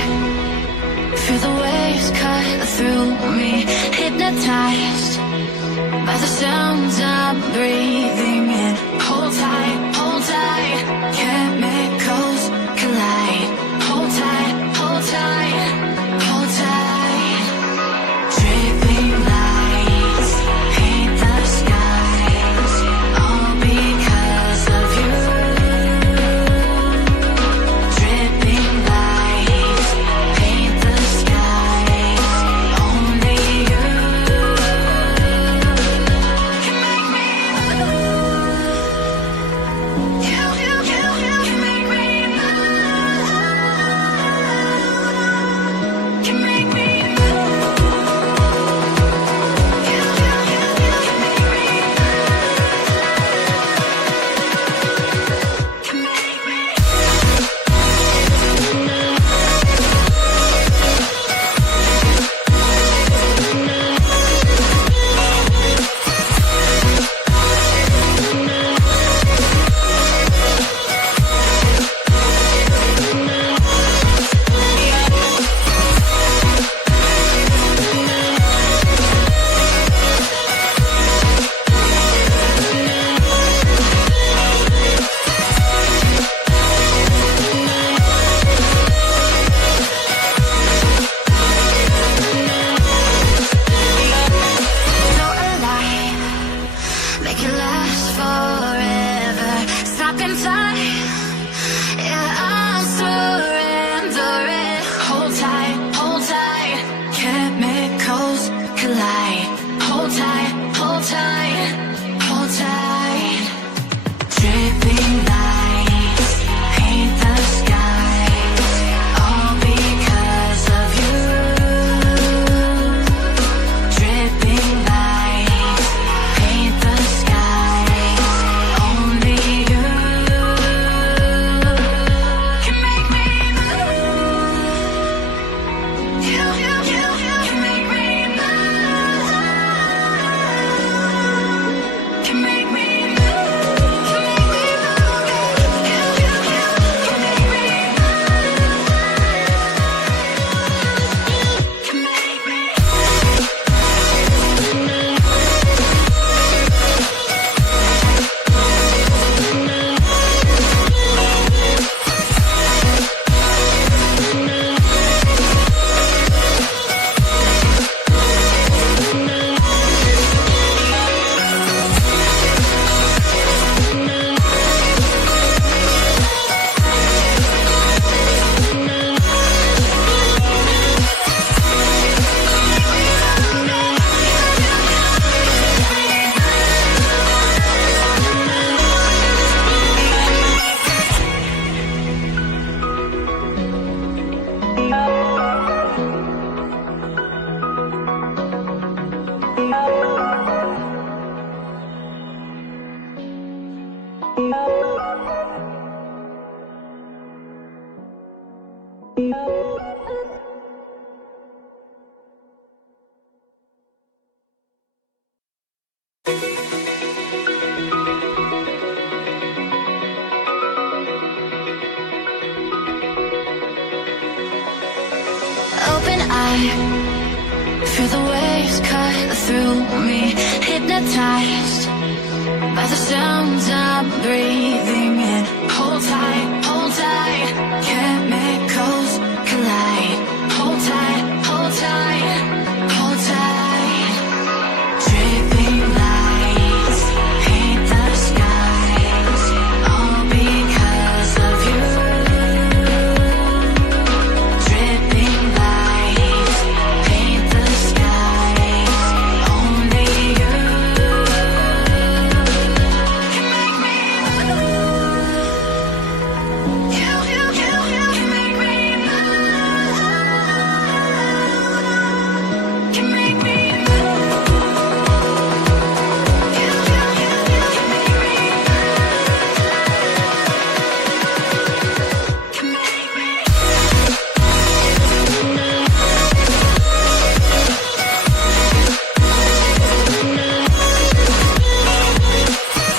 feel the waves cut through me, hypnotized by the sounds I'm breathing in. Hold tight, chemicals collide. Hold tight, hold tight, hold tight. Dripping lights paint the skies, all because of you. Dripping lights paint the skies, only you can make me move. You can make me move. Can make me move. You can make me move. Can make me. So alive, make it last forever. Stop in time, yeah, I'll surrender it. Hold tight, chemicals collide. Hold tight, hold tight, hold tight. Dripping lights paint the skies, all because of you. Dripping lights paint the skies, only you can make me move. You can make me move. Can make me move. Can make me move. You can make me move. Can make me. Open eye, feel the waves cut through me, hypnotized by the sounds I'm breathing in. Hold tight, can't